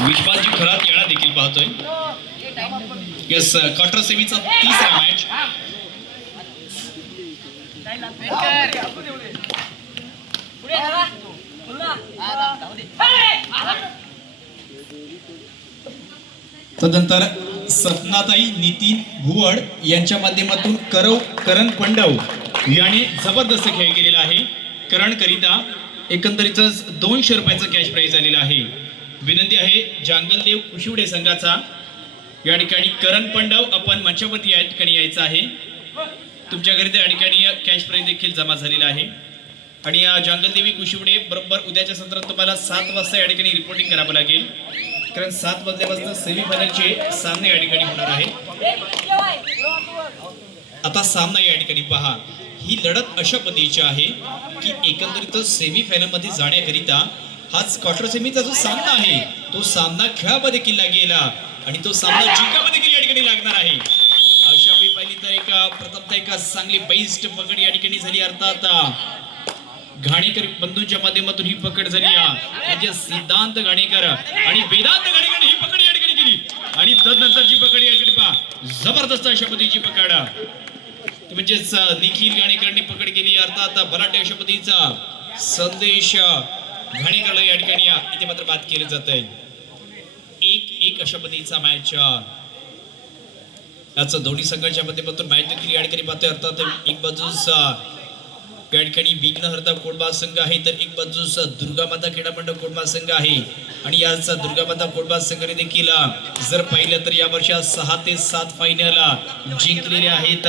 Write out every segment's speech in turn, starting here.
विश्वासजी खरात येणा देखील पाहतोय. यस, क्वार्टर सेमीचा तिसरा मॅच. तदनंतर सपनाताई नितीन भुवड यांच्या माध्यमातून करण पंडव याने जबरदस्त खेळ केलेला आहे. करण करिता एकंदरीतच 200 रुपयाचं कॅश प्राइज आलेलं आहे. विनंती आहे जांगलदेव कुशिवडे संघाचा या ठिकाणी करण पंडव आपण मंचावरती या ठिकाणी यायचं आहे. तुमच्या घरी त्या ठिकाणी कॅश प्राइज देखील जमा झालेला आहे. आणि जांगलदेवी कुशिवडे बरोबर उद्याच्या सत्रात तुम्हाला 7 वाजता या ठिकाणी रिपोर्टिंग करावं लागेल, कारण 7 वाजल्यापासून सेमीफायनलचे सामने या ठिकाणी होणार आहे. आता सामना या ठिकाणी पहा. ही लढत अशा पद्धतीची आहे की एकंदरीत सेमीफायनल मध्ये जाण्याकरिता हाच क्वार्टर सेमीचा जो सामना आहे तो सामना खेळामध्ये किल्ला गेला आणि तो सामना जिंकामध्ये देखील या ठिकाणी लागणार आहे. अशा वेळी पाहिली तर प्रथमतः एक चांगली बेस्ट पकड या ठिकाणी झाली. अर्थात घाणेकर बंधूंच्या माध्यमातून ही पकड झाली, म्हणजे सिद्धांत घाणेकर आणि वेदांत घाणेकर ही पकड या ठिकाणी केली. आणि तदनंतरची पकड या ठिकाणी पहा, जबरदस्त अशा पद्धतीची पकड म्हणजेच निखिल घाणेकरनी पकड केली. अर्थात बराटे अशा पद्धतीचा संदेश घाणेकरला या ठिकाणी इथे मात्र बात केली जात आहे. 1-1 अशा पद्धतीचा मॅच याचा दोन्ही संघाच्या माध्यमातून मॅच देखील या ठिकाणी पाहतोय. अर्थात एक बाजूस या ठिकाणी विघ्नहर्ता कोडबा संघ आहे, तर एक बाजूस दुर्गामाता क्रीडा मंडळ कोडबा संघ आहे. आणि याचा दुर्गामाता कोडबा संघाने देखील जर पाहिलं तर या वर्षी 6 ते 7 फायनल जिंकलेले आहेत.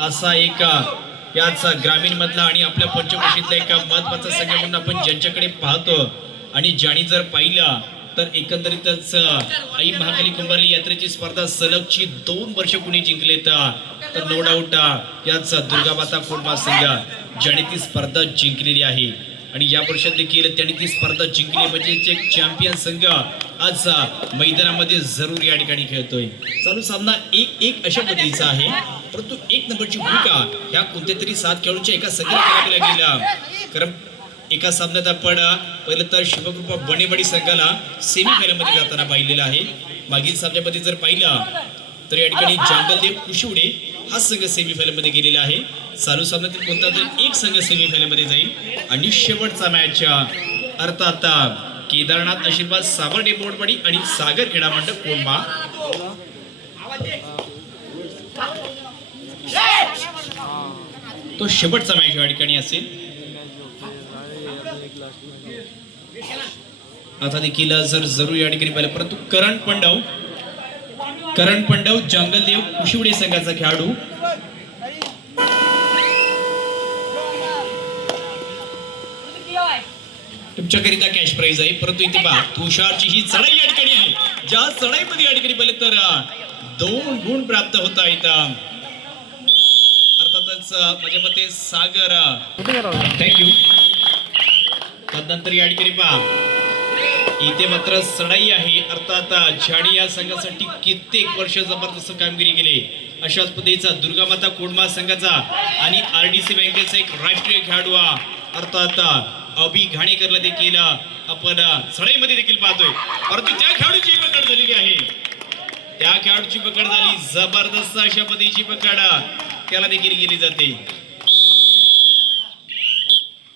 असा एक याचा ग्रामीण मधला आणि आपल्या पंचक्रोशीतला एक महत्वाचा संघ म्हणून आपण ज्यांच्याकडे पाहतो. आणि ज्याने जर पाहिलं तर एकंदरीतच आई महाकाली कुंभारली यात्रेची स्पर्धा सलगची 2 वर्ष कुणी जिंकले तर नो डाऊट याचा दुर्गामाता कोडबा संघ ज्याने ती स्पर्धा जिंकलेली आहे. आणि या वर्षात देखील त्यांनी ती स्पर्धा जिंकली, म्हणजे एक चॅम्पियन संघ आज मैदानामध्ये जरूर या ठिकाणी खेळतोय. चालू सामना 1-1 अशा पद्धतीचा आहे, परंतु 1 नंबरची भूमिका ह्या कोणत्या तरी 7 खेळाडूंच्या एका संघाला करावी लागेल. कारण एका सामन्यात आपण पहिलं तर शिवकृपा बणेवाडी संघाला सेमीफायनल मध्ये जाताना पाहिलेलं आहे. मागील सामन्यामध्ये जर पाहिलं तर या ठिकाणी जांगलदेव कुशिवडे हा संघ सेमीफायनल मध्ये गेलेला आहे. चालू सामन्यातील कोणता तरी एक संघ सेमीफायनल मध्ये जाईल. आणि शेवटचा मॅच अर्थात केदारनाथ आशीर्वाद सावर्डे बोर्डवाडी आणि सागर क्रीडा मंडळ कोंबा. तो शेवटचा मॅच या ठिकाणी असेल. आता देखील जर जरूर या ठिकाणी पाहिलं, परंतु करण पंडव जंगलदेव कुशिवडे संघाचा खेळाडू तुमच्याकरिता कॅश प्राइज आहे. परंतु इथे पहा तुषारची ही चढाई या ठिकाणी आहे, ज्या चढाईमध्ये या ठिकाणी पाहिलं तर 2 गुण प्राप्त होत आहेत. अर्थातच माझ्या मते सागर थँक्यू. तदनंतर या ठिकाणी पहा इथे मात्र चढाई आहे. अर्थात झाडी या संघासाठी कित्येक वर्ष जबरदस्त कामगिरी केली. अशाच पद्धतीचा दुर्गामाता कोडमा संघाचा आणि आरडीसी बँकेचा एक राष्ट्रीय खेळाडू अर्थात अभि घाणेकरला देखील आपण चढाईमध्ये देखील पाहतोय. परंतु त्या खेळाडूची पकड झालेली आहे, त्या खेळाडूची पकड झाली जबरदस्त अशा पद्धतीची पकड त्याला देखील केली जाते.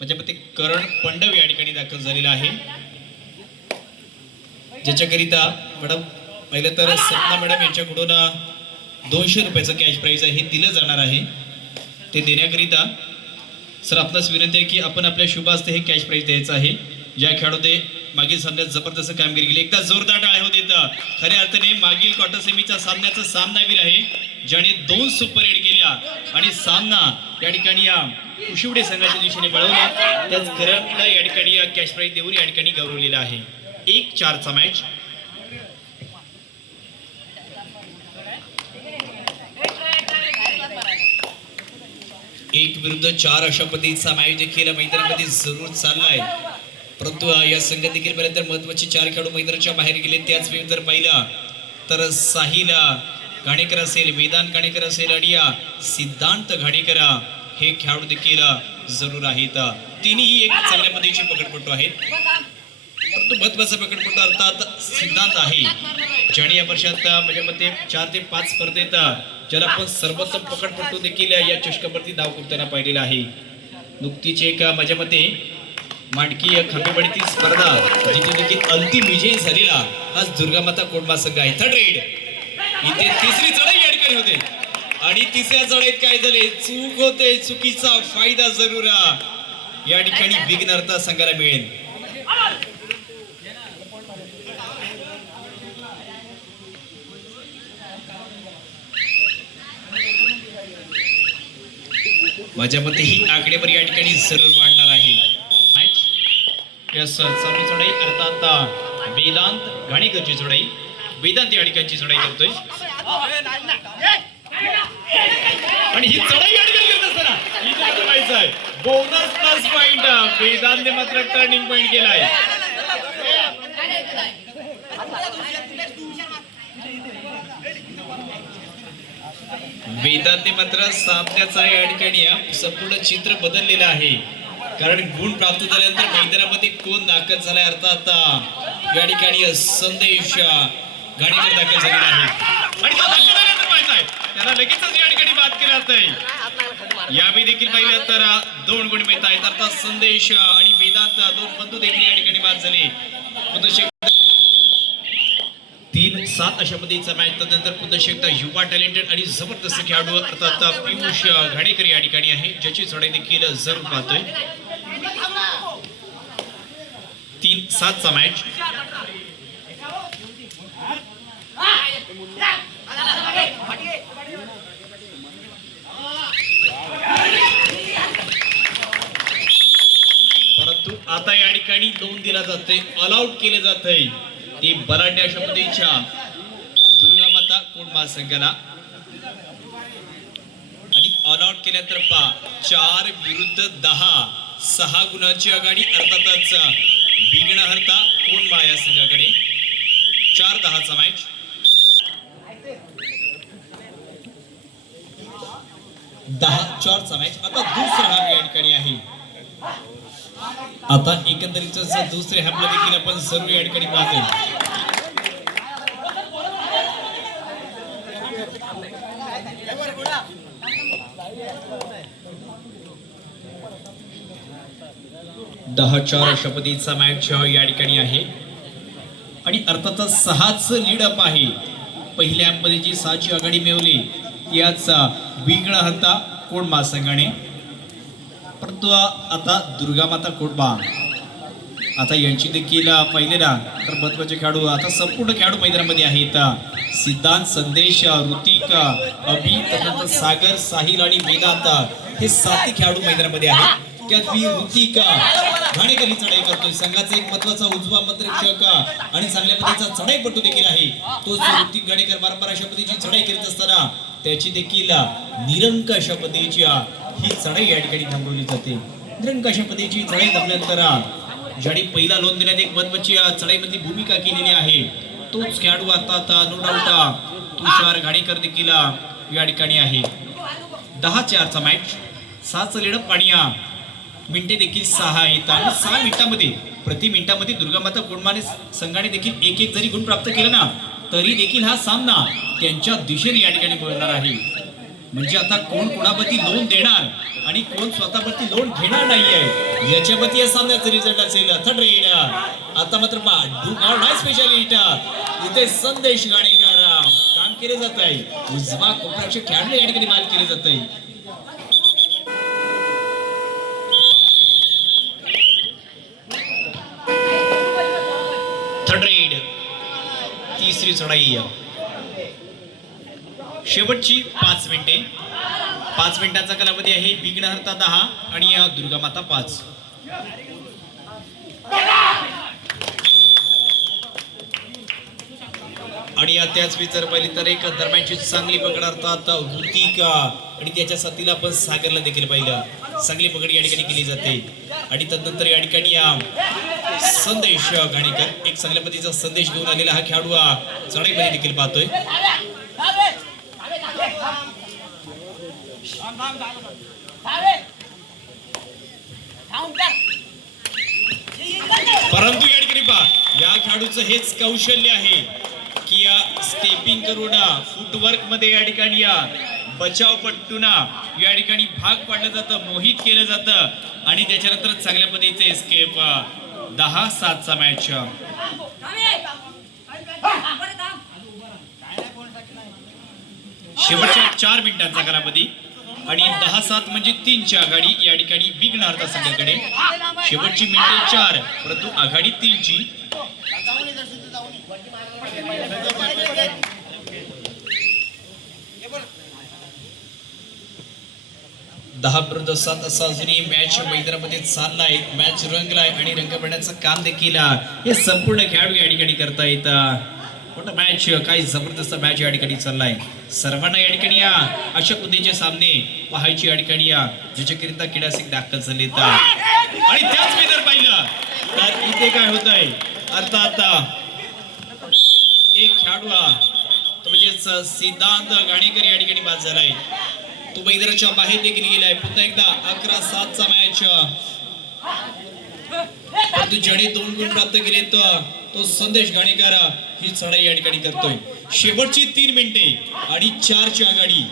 म्हणजे मग ते करण पंडव या ठिकाणी दाखल झालेला आहे, ज्याच्याकरिता मॅडम पहिलं तर सपना मॅडम यांच्याकडून 200 रुपयाचं कॅश प्राइज आहे हे दिलं जाणार आहे. ते देण्याकरिता सर आपणास विनंती आहे की आपण आपल्या शुभ हस्ते हे कॅश प्राइज द्यायचं आहे. ज्या खेळाडूने मागील सामन्यात जबरदस्त कामगिरी केली, एकदा जोरदार टाळ्या होते. खऱ्या अर्थाने मागील क्वार्टर सेमीचा सामन्याचा सामनावीर आहे, ज्याने 2 सुपर हिट केल्या आणि सामना या ठिकाणी कुशिवडे संघाच्या दिशेने बळवला. त्याच करणला या ठिकाणी कॅश प्राइज देऊन या ठिकाणी गौरवलेला आहे. 1-4चा मॅच. एक विरुद्ध 4 अशा पद्धतीचा मॅच देखील मैदानामध्ये जरूर चाललाय. परंतु या संघात देखील पाहिलं तर महत्वाचे 4 खेळाडू मैदानाच्या बाहेर गेले. त्याच वेळी जर पाहिलं तर साहिल घाणेकर असेल, वेदांत घाणेकर असेल आणि सिद्धांत घाणेकर हे खेळाडू देखील जरूर आहेत. तिन्ही एक चांगल्या पद्धतीचे पकडपटू आहेत. परंतु महत्वाचा प्रकटपटू अर्थात सिद्धांत आहे ज्याने या वर्षात माझ्या मते 4 ते 5 स्पर्धेत ज्याला आपण सर्वोत्तम प्रकटपटू देखील या चषकावरती धाव करताना पाहिलेला आहे. नुकतीच एक माझ्या मते मांडकी खंबेबडीतील स्पर्धा जिथे देखील अंतिम विजयी झालेला हाच दुर्गामाता कोंडबा संघ आहे. थर्ड रेड इथे तिसरी चढाई या ठिकाणी होते आणि तिसऱ्या चढाईत काय झाले, चूक होते, चुकीचा फायदा जरूर या ठिकाणी विघ्नहर्ता संघाला मिळेल. माझ्या मते ही आकडेवारी या ठिकाणी जरूर वाढणार आहे. चालू चढाई अर्थात वेदांत घाणेकरची चढाई, वेदांत या ठिकाणची चढाई करतोय आणि ही चढाई या ठिकाणी करत असताना इथे व्हायचं आहे बोनस प्लस पॉइंट. वेदांतने मात्र टर्निंग पॉइंट केलाय. वेदांतने मात्र सामन्याचा या ठिकाणी संपूर्ण चित्र बदललेलं आहे. कारण गुण प्राप्त झाल्यानंतर मैदानामध्ये कोण दाखल झालाय अर्थात या ठिकाणी संदेश घाणेकर दाखल झालेला आहे आणि त्याला लगेचच या ठिकाणी बाद केला जात आहे. यावेळी देखील पाहिलं तर 2 गुण मिळत आहेत अर्थात संदेश आणि वेदांत 2 बंधू देखील या ठिकाणी बाद झाले. 3-7 अशा पद्धतीचा मॅच. त्यानंतर पुन्हा एकदा युवा टॅलेंटेड आणि जबरदस्त खेळाडू अर्थात पियुष घाणेकर या ठिकाणी आहे ज्याची चढाई देखील जरूर पाहतोय. 3-7 चा मॅच. परंतु आता या ठिकाणी 2 दिला जातोय, ऑल आउट केले जात आहे ती बलाढ्य अशा पद्धतीच्या दुर्गामाता कोंडबा संघाला आणि ऑल आउट केल्यानंतर 4 विरुद्ध 10 6 गुणांची आघाडी अर्थातच विघ्नहर्ता कोंडबा या संघाकडे. 4-10 चा मॅच. दहा 4 चा मॅच. आता दुसरा हाफ या ठिकाणी आहे. आता एकंदरीत दुसरे हाफला देखील आपण सर्व या ठिकाणी पाहतोय. दहा 4 अशा पद्धतीचा मॅच या ठिकाणी आहे आणि अर्थातच 6च लीड अप आहे. पहिल्या मध्ये जी 6ची आघाडी मिळवली याच विघ्नहर्ता कोंडबा संघाने. परंतु आता दुर्गामाता कोंडबा आता यांची देखील पहिलेला तर महत्वाचे खेळाडू आता संपूर्ण खेळाडू मैदानामध्ये आहेत. सिद्धांत, संदेश, ऋतिक, अभि, त्यानंतर सागर, साहिल आणि वेदांत हे 7 खेळाडू मैदानामध्ये आहेत. त्यात ऋतिक घाणेकर ही चढाई करतोय. संघाचा एक महत्वाचा उजवा मध्यरक्षक आणि चांगल्या पद्धतीचा चढाईपटू देखील आहे. तोच ऋतिक घाणेकर वारंवार अशा पद्धतीची चढाई करीत असताना त्याची देखील निरंक अशा पद्धतीची ही चढाई या ठिकाणी थांबवली जाते. निरंक अशा पद्धतीची चढाई थांबल्यानंतर ज्याने पहिला लोन देण्यात एक महत्वाची चढाईमधली भूमिका केलेली आहे तोच खेळाडू आता नो डाऊट तुषार घाणेकर देखील या ठिकाणी आहे. 10-4 चा मॅच. 6चं लीडअप आणि मिनिटे देखील 6 आहेत आणि 6 मिनिटांमध्ये प्रति मिनिटामध्ये दुर्गामाता कोंडबा संघाने देखील एक जरी गुण प्राप्त केला ना तरी देखील हा सामना त्यांच्या दिशेने या ठिकाणी बोलणार आहे. म्हणजे आता कोण कोणावरती लोन देणार आणि कोण स्वतःवरती लोन घेणार नाहीये याच्यावरती या सामन्याचा रिझल्ट असेल. Third red. आता मात्र स्पेशालिस्ट इथे संदेश घाणेकर काम केले जात आहे. उजवा कोपराचे खेळाडू या ठिकाणी माल केले जात आहे. Third red. तिसरी चढाई. शेवटची 5 मिनिटे. 5 मिनिटांचा कालावधी आहे. विघ्नहर्ता 10 आणि दुर्गामाता 5. आणि त्याच वेळी जर पाहिली तर एक दरम्यानची चांगली पकड अर्थात ऋतिक आणि त्याच्या साथीला आपण सागरला देखील पाहिलं. चांगली पकड या ठिकाणी केली जाते आणि तदनंतर या ठिकाणी संदेश घाणेकर एक चांगल्या पद्धतीचा संदेश घेऊन आलेला हा खेळाडू चढाईमध्ये देखील पाहतोय. परंतु या ठिकाणी ठिकाणी पहा या खेळाडूचं हेच कौशल्य आहे की स्टेपिंग करून फुटवर्क मध्ये या ठिकाणी बचाव पट्टूना या ठिकाणी भाग पाडलं जातं, मोहित केलं जातं आणि त्याच्यानंतर चांगल्या पद्धतीचे एस्केप. 10-7 मॅच. शेवटच्या 4 मिनिटांचा कालावधी आणि 10-7 म्हणजे 3ची आघाडी या ठिकाणी विघ्नहर्ता संघाकडे. शेवटची मिनिटे 4 परंतु आघाडी 3ची. 10-7 असा अजूनही मॅच मैदानामध्ये चाललाय. मॅच रंगलाय आणि रंगवण्याचं काम देखील हे संपूर्ण खेळाडू या ठिकाणी करता येतं. मोठा मॅच, काही जबरदस्त मॅच या ठिकाणी चाललाय. सर्वांना या ठिकाणी अशा पद्धतीचे सामने पाहायची या ठिकाणी ज्याच्याकरिता क्रीडासिक दाखल झाले आणि त्याच मी जर पाहिलं तर इथे काय होत आहे अर्थात एक खेळाडू तो म्हणजेच सिद्धांत गाणेकर या ठिकाणी बाद झालाय. तो मैदानाच्या बाहेर देखील गेलाय. पुन्हा एकदा 11-7 मॅच. ज्याने 2 गुण प्राप्त केले तो संदेश गाणेकर ही चढाई या ठिकाणी करतोय. शेवटची 3 मिनिटे आणि 4ची आघाडी.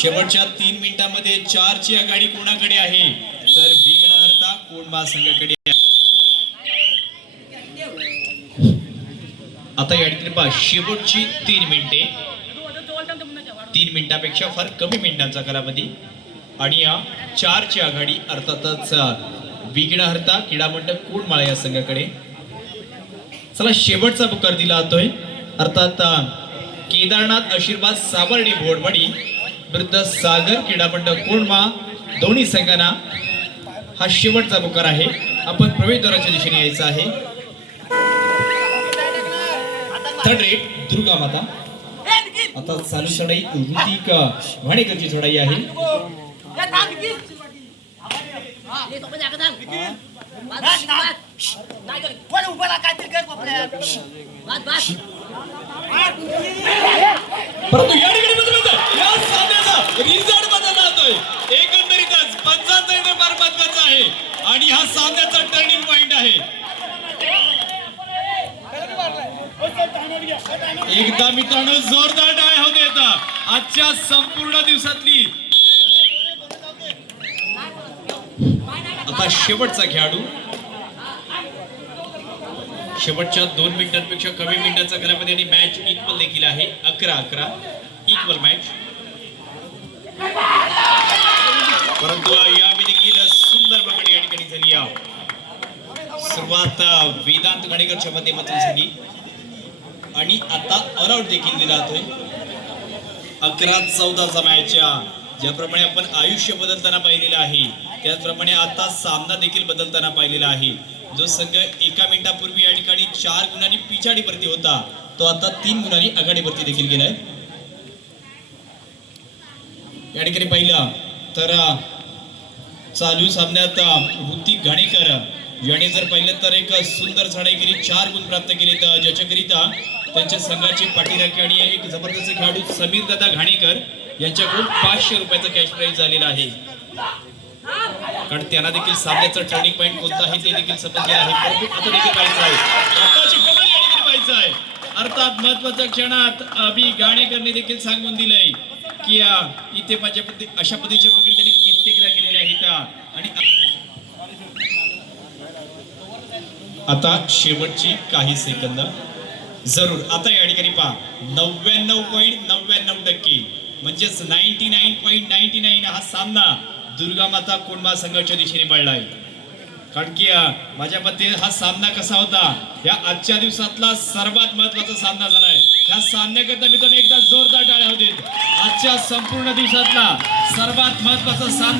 शेवटच्या 3 मिनिटांमध्ये 4ची आघाडी कोणाकडे आहे तर विघ्नहर्ता कोंढवा संघाकडे. आता या ठिकाणी पहा शेवटची 3 मिनिटे. 3 मिनिटापेक्षा फार कमी मिनिटांचा कालावधी आणि 4ची आघाडी अर्थातच विघ्नहर्ता क्रीडा मंडळ कोंढमाळा या संघाकडे. चला शेवटचा पुकार दिला जातोय अर्थात केदारनाथ आशीर्वाद सावर्डे घोडवाडी विरुद्ध सागर क्रीडा मंडळ कोंढमाळा. दोन्ही संघांना हा शेवटचा पुकार आहे. आपण प्रवेशद्वाराच्या दिशेने यायचं आहे. थर्ड रेट दुर्गा माता. आता चालू चढाई ऋतिक वाणेकरची चढाई आहे. परंतु या ठिकाणी या सामन्याचा रिझल्ट बदलला जातोय. एकंदरीतच 75 फार महत्वाचा आहे आणि हा सामन्याचा टर्निंग पॉइंट आहे. एकदा मित्रांनो जोरदार टाळ्या होत येतात आजच्या संपूर्ण दिवसातली. आता शेवटचा खेळाडू. शेवटच्या 2 मिनिटांपेक्षा कमी मिनिटांचा कालावधी आणि मॅच इक्वल देखील आहे. 11-11 इक्वल मॅच. परंतु यावेळी देखील सुंदर पकड या ठिकाणी झाली. सुरुवात वेदांत गाणेकरच्या माध्यमातून झाली आणि आता ऑलआउट देखील दिला जातोय. 11-14 मॅच. ज्याप्रमाणे आपण आयुष्य बदलताना पाहिलेलं आहे त्याचप्रमाणे आता सामना देखील बदलताना पाहिलेला आहे. जो संघ 1 मिनिटापूर्वी या ठिकाणी 4 गुणांनी पिछाडीवरती होता तो आता 3 गुणांनी आघाडीवरती देखील गेलाय. या ठिकाणी पाहिलं तर चालू सामन्यात ऋतिक गाणेकर याने जर पाहिलं तर एक सुंदर चढाई केली. 4 गुण प्राप्त केले ज्याच्याकरिता त्यांच्या संघाचे पाठीराखे आणि एक जबरदस्त खेळाडू समीर दादा घाणेकर यांच्याकडून 500 रुपयाचा कॅश प्राइज झालेला आहे. कारण त्यांना देखील सामन्याचा टर्निंग पॉइंट कोणता आहे ते देखील समजले आहे. परंतु आता देखील पाहायचं आहे आताची पकड या ठिकाणी पाहायचं आहे. अर्थात महत्वाच्या क्षणात अभि गाणेकरने देखील सांगून दिलंय की इथे माझ्या अशा पद्धतीच्या पकडी त्यांनी कित्येकदा केलेल्या आहेत. आणि आता शेवटची काही सेकंद जरूर. आता या ठिकाणी पहा 99.99% म्हणजेच 99.99 हा सामना दुर्गा माता कोंढवा संघाच्या दिशेने पडलाय. कारण की माझ्या मते हा सामना कसा होता या आजच्या दिवसातला सर्वात महत्वाचा सामना झालाय. या सामन्याकरता मित्रांनो एकदा जोरदार टाळ्या होतील. आजच्या संपूर्ण दिवसातला सर्वात महत्वाचा सामना